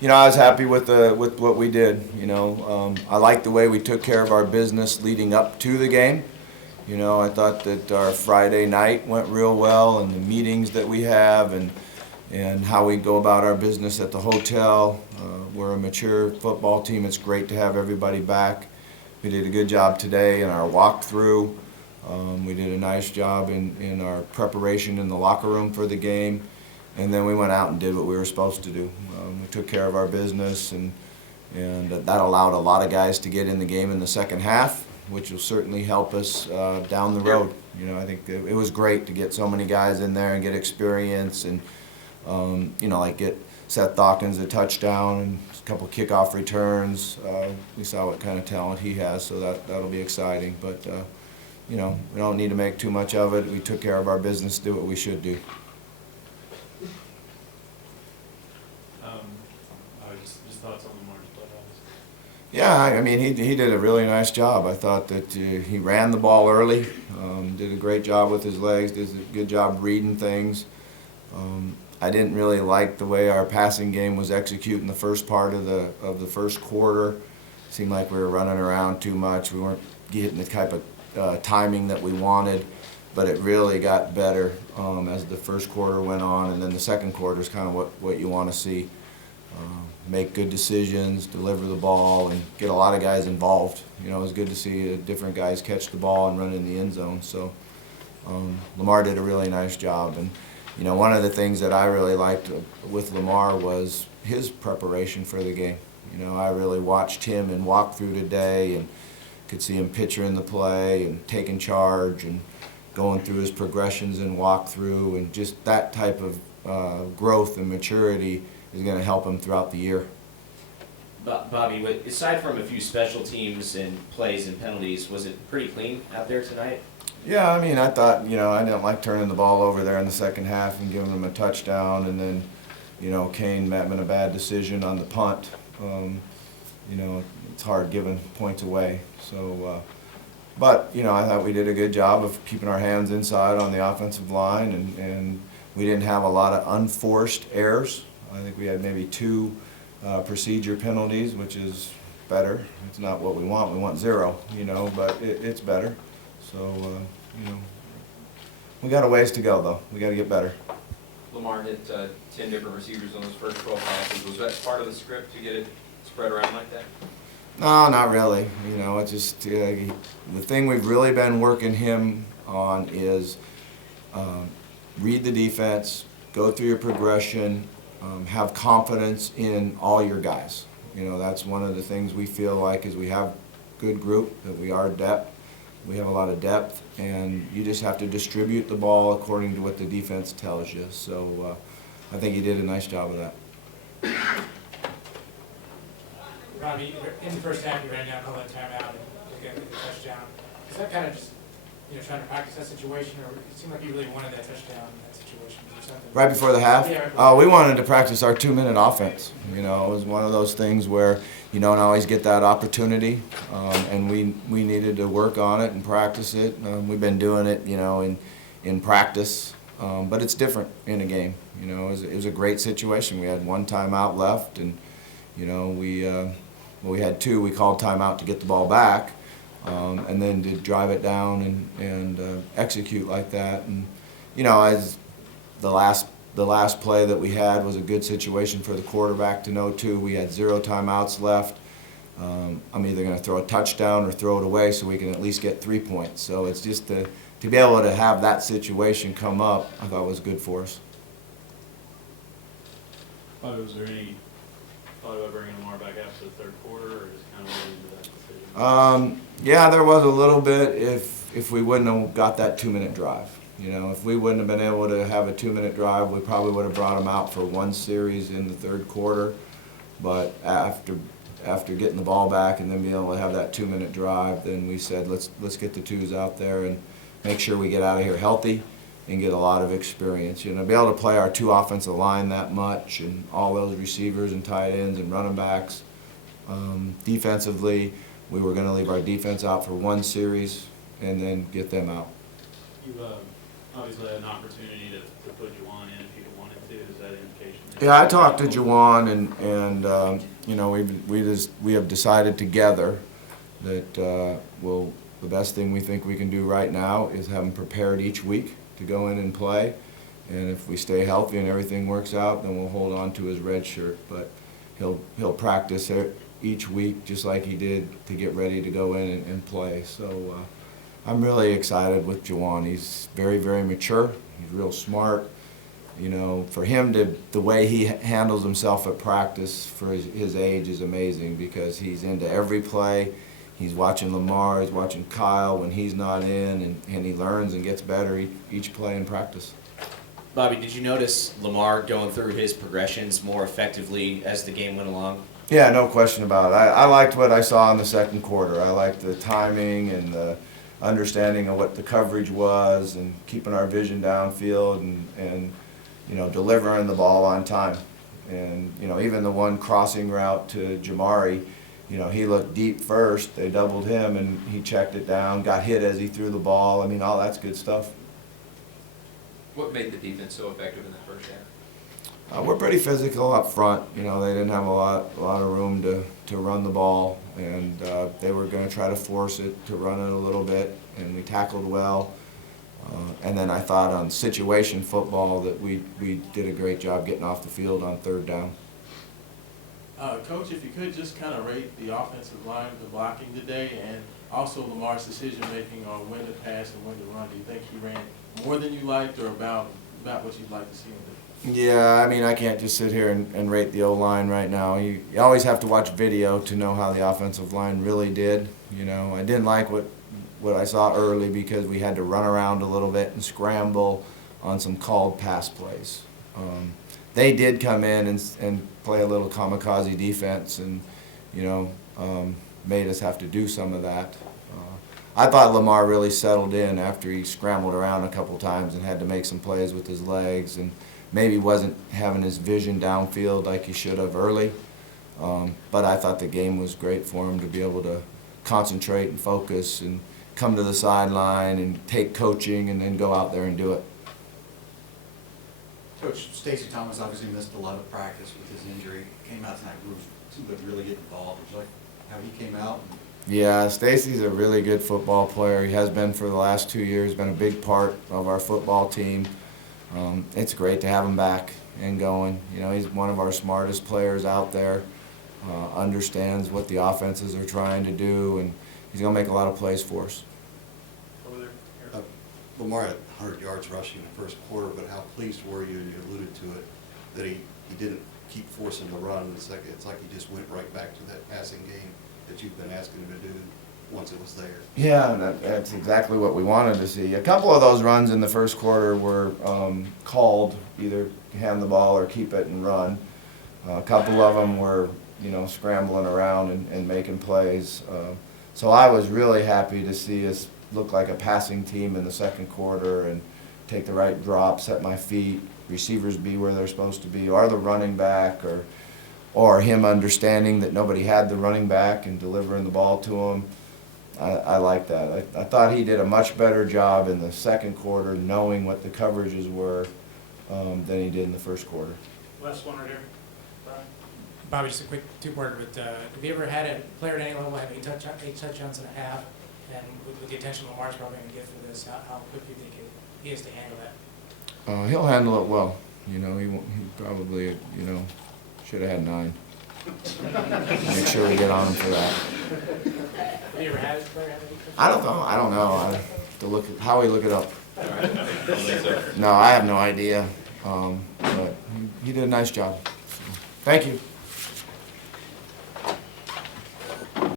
I was happy with what we did. I liked the way we took care of our business leading up to the game. I thought that our Friday night went real well, and the meetings that we have, and how we go about our business at the hotel. We're a mature football team. It's great to have everybody back. We did a good job today in our walkthrough. We did a nice job in our preparation in the locker room for the game. And then we went out and did what we were supposed to do. We took care of our business, and that allowed a lot of guys to get in the game in the second half, which will certainly help us down the road. I think it was great to get so many guys in there and get experience, and like get Sept Dawkins a touchdown and a couple kickoff returns. We saw what kind of talent he has, so that'll be exciting. But we don't need to make too much of it. We took care of our business, did what we should do. Just thoughts on Lamar's playoffs. Yeah, I mean, he did a really nice job. I thought that he ran the ball early, did a great job with his legs, did a good job reading things. I didn't really like the way our passing game was executed in the first part of the first quarter. It seemed like we were running around too much. We weren't getting the type of timing that we wanted, but it really got better as the first quarter went on, and then the second quarter is kind of what you want to see. Make good decisions, deliver the ball, and get a lot of guys involved. It was good to see different guys catch the ball and run in the end zone. So Lamar did a really nice job. And one of the things that I really liked with Lamar was his preparation for the game. I really watched him in walkthrough today, and could see him picturing the play and taking charge and going through his progressions in walkthrough, and just that type of growth and maturity is going to help him throughout the year. Bobby, aside from a few special teams and plays and penalties, was it pretty clean out there tonight? Yeah, I mean, I thought, I didn't like turning the ball over there in the second half and giving them a touchdown, and then, Kane made a bad decision on the punt. It's hard giving points away. So, but, I thought we did a good job of keeping our hands inside on the offensive line, and we didn't have a lot of unforced errors. I think we had maybe 2 procedure penalties, which is better. It's not what we want. We want 0, but it's better. So, we got a ways to go, though. We got to get better. Lamar hit 10 different receivers on those first 12 passes. Was that part of the script to get it spread around like that? No, not really. It's just the thing we've really been working him on is read the defense, go through your progression, have confidence in all your guys. That's one of the things we feel like is we have good group, that we are depth. We have a lot of depth, and you just have to distribute the ball according to what the defense tells you. So I think he did a nice job of that. Robbie, in the first half, you ran down, called that timeout, and get the touchdown. Is that kind of just trying to practice that situation, or it seemed like you really wanted that touchdown in that situation? Or something? Right before the half? Yeah. Right We wanted to practice our 2-minute offense. It was one of those things where you don't always get that opportunity, and we needed to work on it and practice it. We've been doing it, in practice, but it's different in a game. It was a great situation. We had 1 timeout left, and we had 2. We called timeout to get the ball back, and then to drive it down and execute like that. And as the last play that we had was a good situation for the quarterback to know too. We had 0 timeouts left. I'm either going to throw a touchdown or throw it away so we can at least get 3 points. So it's just to be able to have that situation come up, I thought was good for us. Bobby, was there any thought about bringing Lamar back after the third quarter, or just kind of waiting to that decision? Yeah, there was a little bit if we wouldn't have got that 2-minute drive. If we wouldn't have been able to have a 2-minute drive, we probably would have brought him out for 1 series in the third quarter. But after getting the ball back and then being able to have that 2-minute drive, then we said let's get the 2s out there and make sure we get out of here healthy and get a lot of experience. Be able to play our 2 offensive line that much, and all those receivers and tight ends and running backs. Defensively, we were going to leave our defense out for 1 series and then get them out. You obviously had an opportunity to put Juwan in if you wanted too? Is that an indication? Yeah, I talked to Juwan, and you know, we have decided together that the best thing we think we can do right now is have him prepared each week to go in and play. And if we stay healthy and everything works out, then we'll hold on to his red shirt. But he'll practice each week just like he did to get ready to go in and play. So I'm really excited with Juwan. He's very, very mature. He's real smart. You know, for him the way he handles himself at practice for his age is amazing, because he's into every play. He's watching Lamar, he's watching Kyle when he's not in, and he learns and gets better each play in practice. Bobby, did you notice Lamar going through his progressions more effectively as the game went along? Yeah, no question about it. I liked what I saw in the second quarter. I liked the timing and the understanding of what the coverage was, and keeping our vision downfield, and you know, delivering the ball on time. And you know, even the one crossing route to Jamari, you know, he looked deep first. They doubled him, and he checked it down, got hit as he threw the ball. I mean, all that's good stuff. What made the defense so effective in the first half? We're pretty physical up front. You know, they didn't have a lot of room to run the ball, and they were going to try to force it to run it a little bit, and we tackled well. And then I thought on situation football that we did a great job getting off the field on third down. Coach, if you could just kind of rate the offensive line, the blocking today, and also Lamar's decision-making on when to pass and when to run. Do you think he ran more than you liked, or about what you'd like to see him do? Yeah, I mean, I can't just sit here and rate the O-line right now. You always have to watch video to know how the offensive line really did. You know, I didn't like what I saw early, because we had to run around a little bit and scramble on some called pass plays. They did come in and play a little kamikaze defense, and you know, made us have to do some of that. I thought Lamar really settled in after he scrambled around a couple times and had to make some plays with his legs, and maybe wasn't having his vision downfield like he should have early. But I thought the game was great for him to be able to concentrate and focus and come to the sideline and take coaching and then go out there and do it. Coach, Stacy Thomas obviously missed a lot of practice with his injury. Came out tonight, seemed to really get involved. It was like how he came out. Yeah, Stacy's a really good football player. He has been for the last 2 years, been a big part of our football team. It's great to have him back and going. You know, he's one of our smartest players out there, understands what the offenses are trying to do, and he's going to make a lot of plays for us. Over there. Here. Lamar had 100 yards rushing in the first quarter, but how pleased were you, and you alluded to it, that he didn't keep forcing the run. It's like he just went right back to that passing game that you've been asking him to do once it was there. Yeah, that's exactly what we wanted to see. A couple of those runs in the first quarter were called, either hand the ball or keep it and run. A couple of them were, you know, scrambling around and making plays. So I was really happy to see us look like a passing team in the second quarter and take the right drop, set my feet, receivers be where they're supposed to be, or the running back, or him understanding that nobody had the running back and delivering the ball to him. I like that. I thought he did a much better job in the second quarter knowing what the coverages were than he did in the first quarter. Last one right here. Brian. Bobby, just a quick two-parter, but have you ever had a player at any level have eight touchdowns and a half, and with the attention Lamar's probably going to get for this, how quick do you think he is to handle that? He'll handle it well. You know, he probably, you know, should have had 9. Make sure we get on him for that. Have you ever had a player have 8 touchdowns? I don't know. I have to look at how we look it up. All right. I don't think so. No, I have no idea. But he did a nice job. So, thank you.